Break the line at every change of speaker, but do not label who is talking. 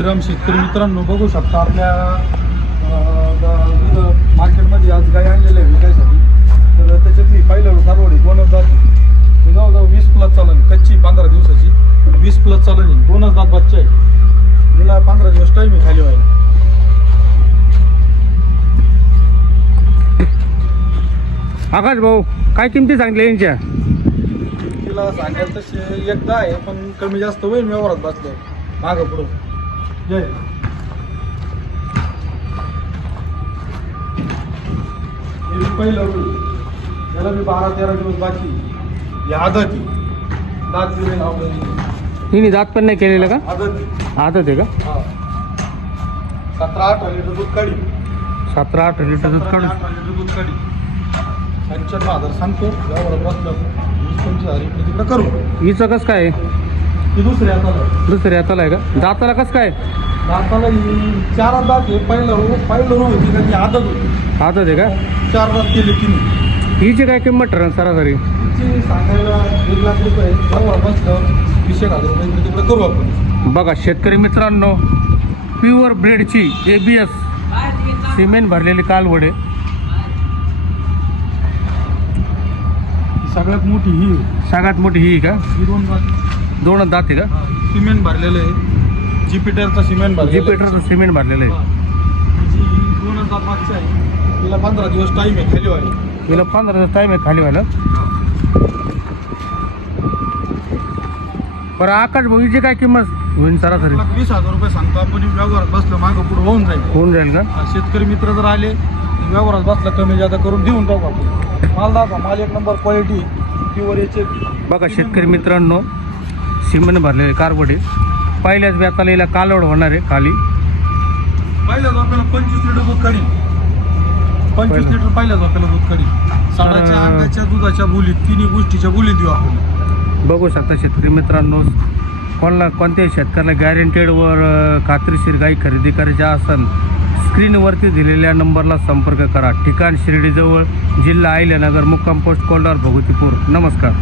शेतकरी मित्रांनो बघू शकता आपल्या मार्केटमध्ये आज गाय आणलेल्या आहे विकायसाठी. तर त्याच्यातली पहिलं सारवडी दोनच दात जवळजवळ वीस प्लस चालून कच्ची पंधरा दिवसाची. वीस प्लस चालून दोनच दात बच्चे आहे. तिला पंधरा दिवस टाईम आहे खाली व्हायला.
आकाश भाऊ काय किमती सांगल्या यांच्या?
तिला सांगायला तसे एकदा आहे पण कमी जास्त होईल व्यवहारात बसले मागं पुढं. जय. पहिलं त्याला मी बारा तेरा दिवस बाकी. आदत. दात.
हिने दात पण नाही केलेलं का?
आदत. आहे.
आदत आहे का?
सतरा अठरा लिटर दूध काढी.
सतरा अठरा लिटर दूध
अठरा लिटर दूध काढी. पंच्याण्णव हजार सांगतो. व्यवहारात बसलं वीस पंचवीस हजार तिकडे करू.
हिचं कसं काय? आहे?
ही दुसरी आता
दुसऱ्या हाताला आहे का? दाताला कसं काय?
दाताला ही चार दात आहे पहिलं रो पहिलं रो होती का ती आदत होती.
आदत आहे का?
चार दात केले तिने.
हिची काय किंमत ठरेल सरासरी?
तिची सांगायला एक लाख रुपये हजार तिकडे करू आपण.
बघा शेतकरी मित्रांनो प्युअर ब्रेडची ए बी एस सिमेंट भरलेली कालवडे
सगळ्यात मोठी ही आहे.
सगळ्यात मोठी ही का?
ही दोन दात.
दोन दात आहे का
सिमेंट भरलेलं आहे. ज्युपिटरचं सिमेंट भरलेलं आहे.
जीपेटरचं सिमेंट भरलेलं आहे.
मागची आहे. तिला पंधरा दिवस टाईम आहे खाली व्हायला.
हिला पंधरा टाईम आहे खाली व्हायला. बरं आकाश काय किंमत होईल सरासरी?
लाख वीस हजार रुपये सांगतो. आपण व्यवहारात बसलं मागं पुढे होऊन जाईल.
होऊन जाईल का?
हा, शेतकरी मित्र जर आले तर व्यवहारात बसला कमी जादा करून देऊन टाकू आपण. माल दाखवा माल एक नंबर क्वालिटी प्युअर याचे
बघा शेतकरी मित्रांनो सिमेंट भरलेले कारवडे पहिल्याच व्याताला हिला कालवड होणार आहे खाली.
पहिल्याच आपल्याला पंचवीस लिटर दूध काढी पंचवीस. लिटर पहिल्याच आपल्याला दूध काढी साडाच्या अंड्याच्या दुधाच्या बोलीत तिन्ही गोष्टीच्या बोलीत देऊ आपण.
बघू शकता शेतकरी मित्रांनो कोणाला कोणत्याही शेतकऱ्याला गॅरंटेडवर खात्रीशीर गाई खरेदी करायची असेल स्क्रीनवरती दिलेल्या नंबरला संपर्क करा. ठिकाण शिर्डीजवळ जिल्हा अहिल्यानगर मुक्काम पोस्ट कोल्हार भगवतीपूर. नमस्कार.